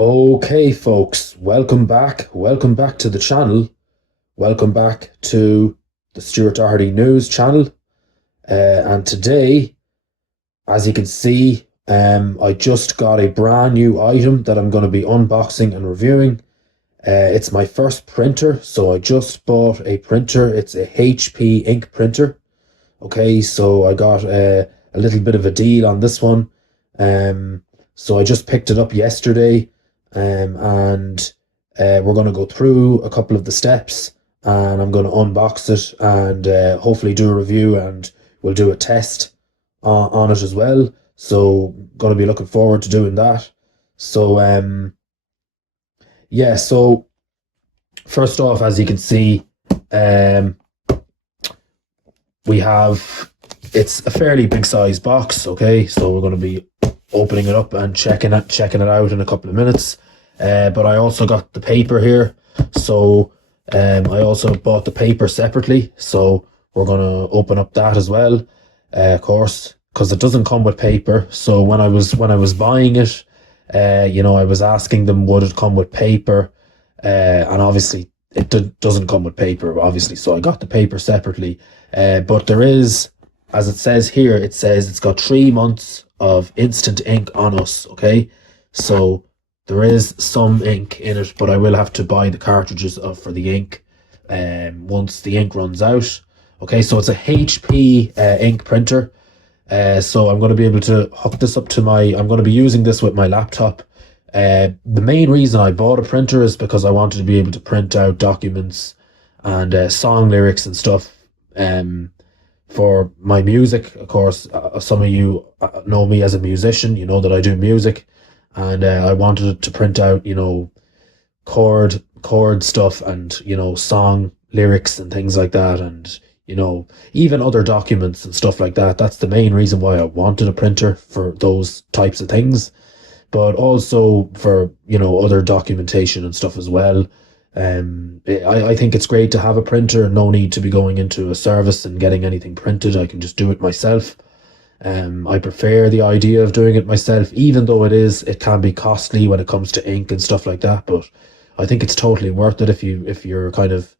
Okay, folks, welcome back. Welcome back to the channel. Welcome back to the Stuart Doherty News channel. And today, as you can see, I just got a brand new item that I'm going to be unboxing and reviewing. It's my first printer, so I just bought a printer. It's a HP ink printer. Okay, so I got a little bit of a deal on this one. So I just picked it up yesterday, and we're going to go through a couple of the steps, and I'm going to unbox it and hopefully do a review, and we'll do a test on it as well. So going to be looking forward to doing that. So yeah, so first off, as you can see, um, we have, it's a fairly big size box. Okay, so we're going to be opening it up and checking it out in a couple of minutes. But I also got the paper here, so I also bought the paper separately, so we're going to open up that as well, of course, because it doesn't come with paper. So when I was buying it, I was asking them, would it come with paper, and obviously it doesn't come with paper, obviously, so I got the paper separately. But there is, as it says here, it says it's got 3 months of instant ink on us. Okay, so there is some ink in it, but I will have to buy the cartridges for the ink once the ink runs out. Okay, so it's a HP ink printer. So I'm going to be able to hook this up to I'm going to be using this with my laptop. The main reason I bought a printer is because I wanted to be able to print out documents and song lyrics and stuff for my music. Of course, some of you know me as a musician. You know that I do music, and I wanted to print out, chord stuff, and song lyrics and things like that, and even other documents and stuff like that. That's the main reason why I wanted a printer, for those types of things, but also for other documentation and stuff as well. I think it's great to have a printer. No need to be going into a service and getting anything printed. I can just do it myself. I prefer the idea of doing it myself, even though it can be costly when it comes to ink and stuff like that. But I think it's totally worth it if you're kind of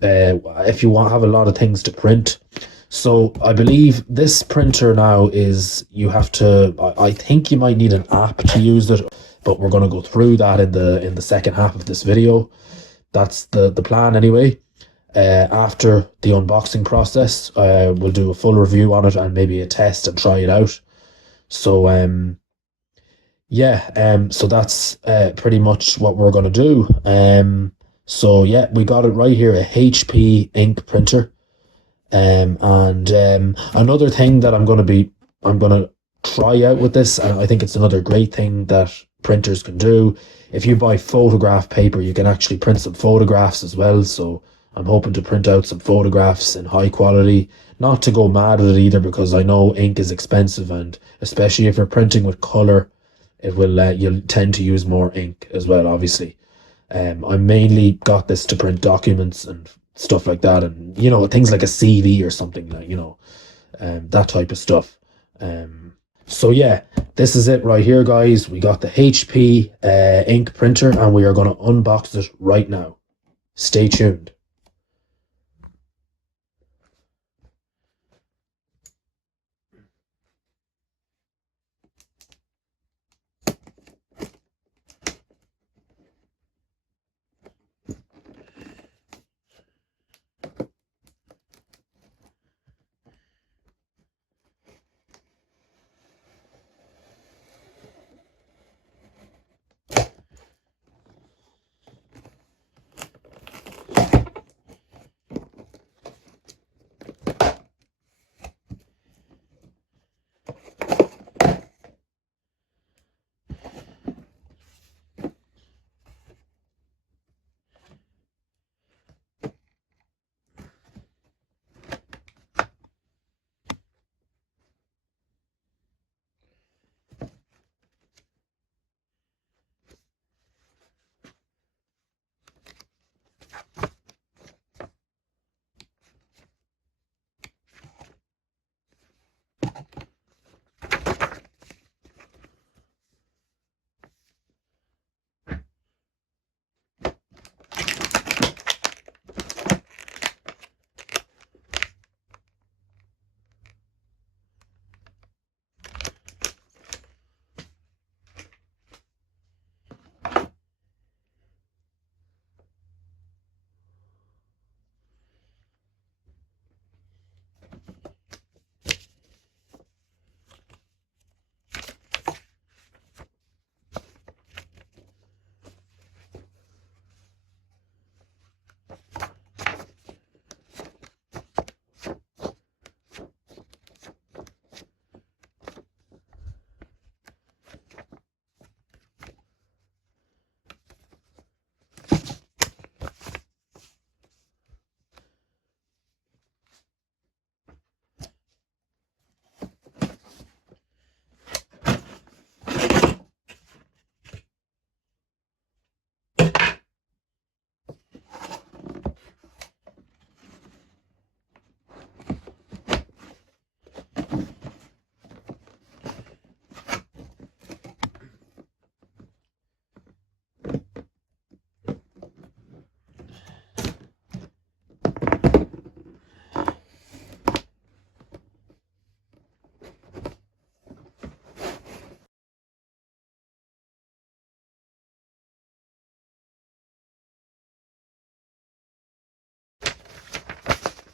if you have a lot of things to print. So I believe this printer now is, you have to, I think you might need an app to use it, but we're going to go through that in the second half of this video. That's the plan anyway. After the unboxing process, we'll do a full review on it and maybe a test and try it out. So so that's pretty much what we're going to do. So yeah, we got it right here, a HP ink printer. And another thing that I'm gonna try out with this, and I think it's another great thing that printers can do. If you buy photograph paper, you can actually print some photographs as well. So I'm hoping to print out some photographs in high quality, not to go mad with it either, because I know ink is expensive, and especially if you're printing with color, it will you'll tend to use more ink as well, obviously. I mainly got this to print documents and stuff like that, and things like a CV or something, like that type of stuff. So yeah, this is it right here, guys. We got the HP ink printer, and we are going to unbox it right now. Stay tuned.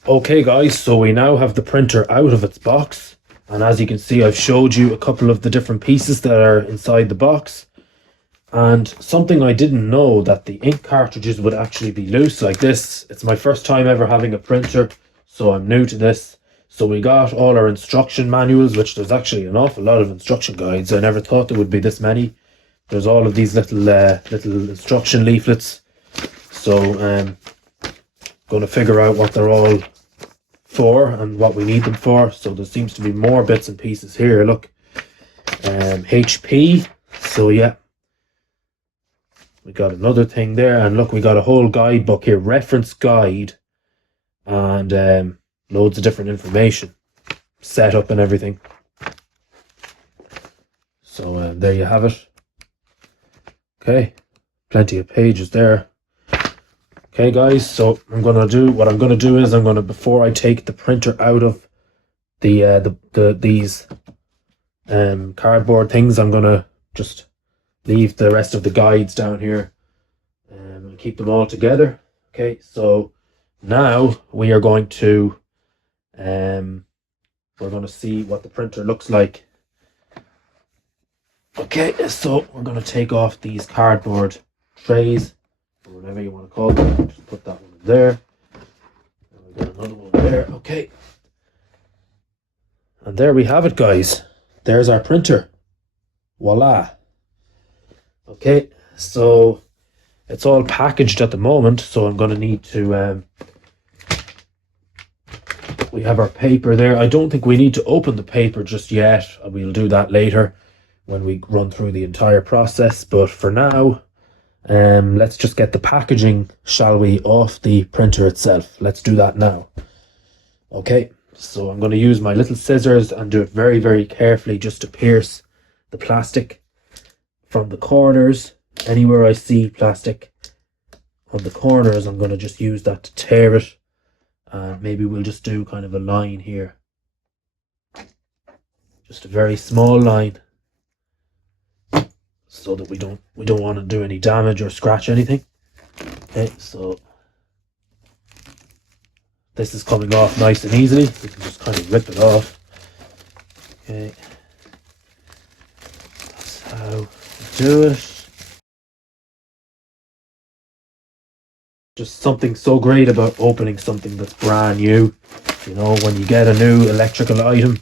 Okay guys, so we now have the printer out of its box, and as you can see, I've showed you a couple of the different pieces that are inside the box. And something I didn't know, that the ink cartridges would actually be loose like this. It's my first time ever having a printer, so I'm new to this. So we got all our instruction manuals, which there's actually an awful lot of instruction guides. I never thought there would be this many. There's all of these little instruction leaflets. So going to figure out what they're all for and what we need them for. So there seems to be more bits and pieces here. Look, HP. So yeah, we got another thing there, and look, we got a whole guidebook here, reference guide, and loads of different information, setup and everything. So there you have it. Okay, plenty of pages there. Okay guys, so what I'm gonna do is before I take the printer out of these cardboard things, I'm gonna just leave the rest of the guides down here and keep them all together. Okay, so now we are going to we're going to see what the printer looks like. Okay, so we're going to take off these cardboard trays, or whatever you want to call them. Just put that one in there. And we got another one there. Okay, and there we have it, guys. There's our printer. Voila. Okay, so it's all packaged at the moment, so I'm going to need to we have our paper there. I don't think we need to open the paper just yet. We'll do that later when we run through the entire process, but for now, let's just get the packaging, shall we, off the printer itself. Let's do that now. Okay, so I'm going to use my little scissors and do it very, very carefully, just to pierce the plastic from the corners. Anywhere I see plastic on the corners, I'm going to just use that to tear it. Maybe we'll just do kind of a line here, just a very small line, so that we don't want to do any damage or scratch anything. Okay, so this is coming off nice and easily. We can just kind of rip it off. Okay, that's how we do it. Just something so great about opening something that's brand new. You know, when you get a new electrical item,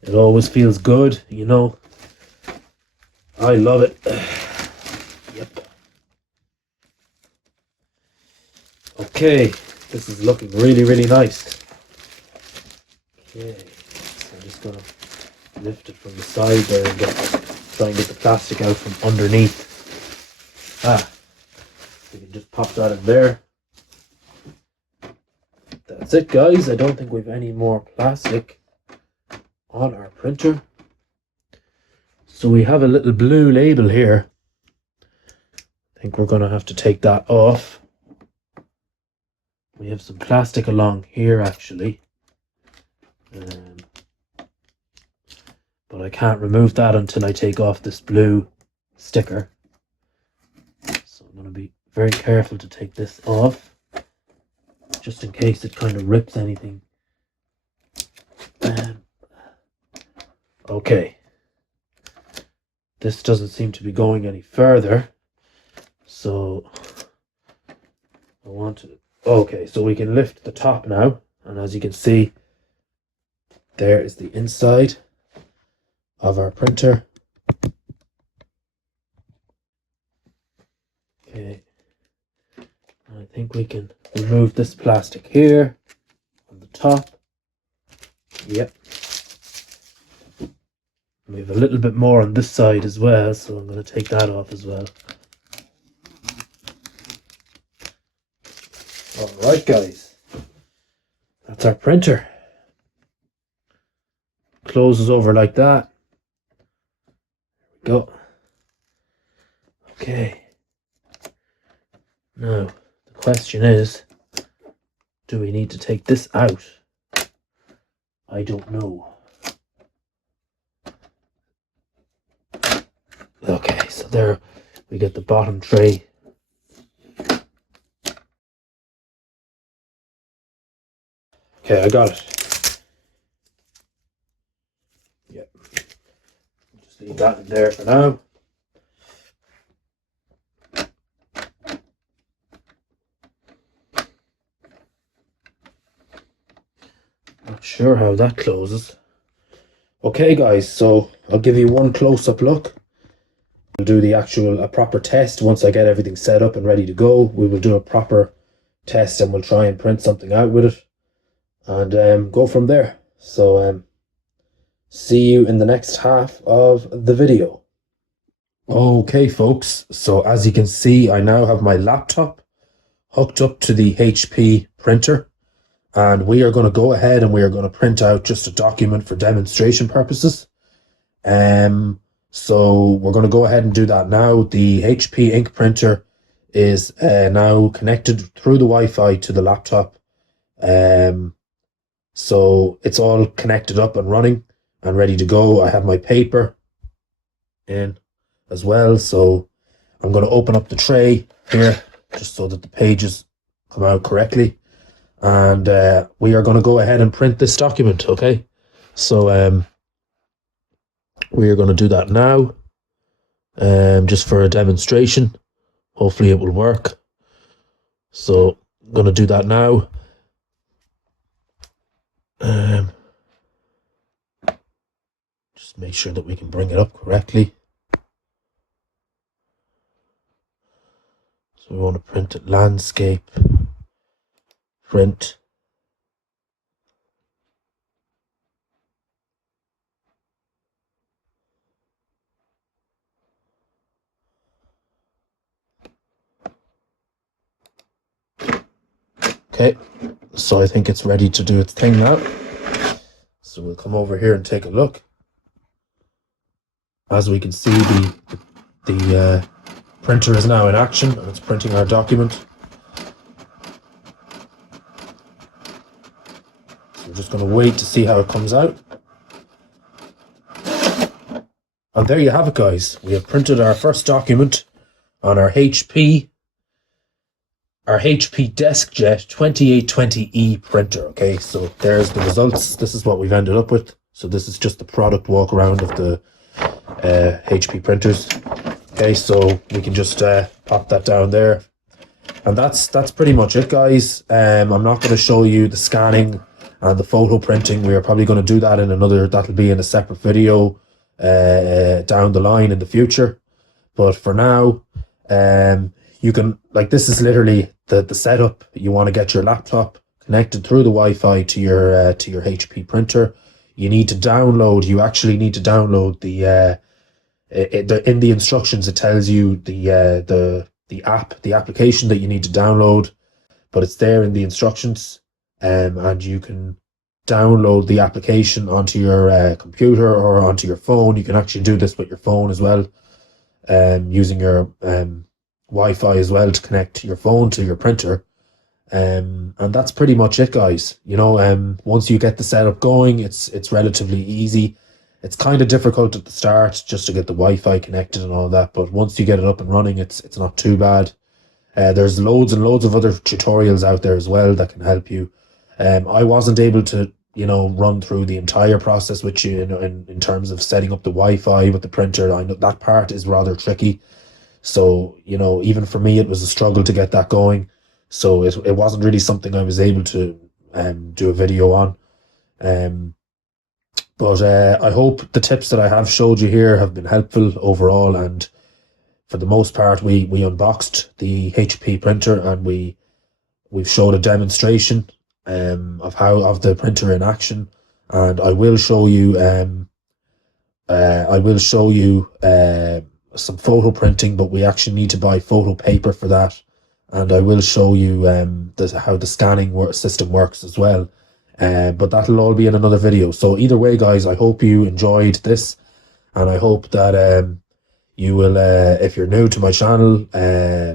it always feels good, you know. I love it. Yep. Okay, this is looking really, really nice. Okay, so I'm just gonna lift it from the side there and try and get the plastic out from underneath. We can just pop that in there. That's it, guys. I don't think we've any more plastic on our printer. So we have a little blue label here. I think we're going to have to take that off. We have some plastic along here, actually. But I can't remove that until I take off this blue sticker. So I'm going to be very careful to take this off, just in case it kind of rips anything. Okay, this doesn't seem to be going any further, so I want to, okay, so we can lift the top now, and as you can see, there is the inside of our printer. Okay, I think we can remove this plastic here on the top. Yep. We have a little bit more on this side as well, so I'm going to take that off as well. Alright guys, that's our printer. Closes over like that. There we go. Okay. Now, the question is, do we need to take this out? I don't know. Okay, so there we get the bottom tray. Okay, I got it. Yeah. Just leave that in there for now. Not sure how that closes. Okay guys, so I'll give you one close-up look. We'll do a proper test once I get everything set up and ready to go. We will do a proper test and we'll try and print something out with it and go from there. So see you in the next half of the video. Okay folks, so as you can see, I now have my laptop hooked up to the HP printer, and we are going to go ahead and we are going to print out just a document for demonstration purposes. So we're going to go ahead and do that now. The HP ink printer is now connected through the Wi-Fi to the laptop. So it's all connected up and running and ready to go. I have my paper in as well. So I'm going to open up the tray here just so that the pages come out correctly. And we are going to go ahead and print this document, okay? So we are going to do that now, just for a demonstration. Hopefully it will work. So I'm going to do that now. Just make sure that we can bring it up correctly. So we want to print it landscape, print. Okay, so I think it's ready to do its thing now. So we'll come over here and take a look. As we can see, the printer is now in action and it's printing our document. So we're just going to wait to see how it comes out. And there you have it, guys. We have printed our first document on our HP DeskJet 2820e printer. Okay, so there's the results. This is what we've ended up with. So this is just the product walk around of the HP printers. Okay, so we can just pop that down there, and that's pretty much it, guys. I'm not going to show you the scanning and the photo printing. We are probably going to do that in that'll be in a separate video down the line in the future. But for now, you can, like, this is literally the setup. You want to get your laptop connected through the Wi-Fi to your HP printer. You need to download. You actually need to download in the instructions. It tells you the application that you need to download, but it's there in the instructions, and you can download the application onto your computer or onto your phone. You can actually do this with your phone as well, using your Wi-Fi as well to connect your phone to your printer. And that's pretty much it, guys. You know, once you get the setup going, it's relatively easy. It's kind of difficult at the start just to get the Wi-Fi connected and all that, but once you get it up and running, it's not too bad. There's loads and loads of other tutorials out there as well that can help you. I wasn't able to, you know, run through the entire process with you, in terms of setting up the Wi-Fi with the printer. I know that part is rather tricky. So, you know, even for me, it was a struggle to get that going. So it wasn't really something I was able to do a video on. But I hope the tips that I have showed you here have been helpful overall. And for the most part, we unboxed the HP printer and we've showed a demonstration of the printer in action. And I will show you some photo printing, but we actually need to buy photo paper for that. And I will show you how the scanning system works as well. But that'll all be in another video. So either way, guys, I hope you enjoyed this, and I hope that you will, if you're new to my channel,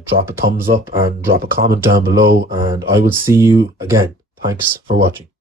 drop a thumbs up and drop a comment down below, and I will see you again. Thanks for watching.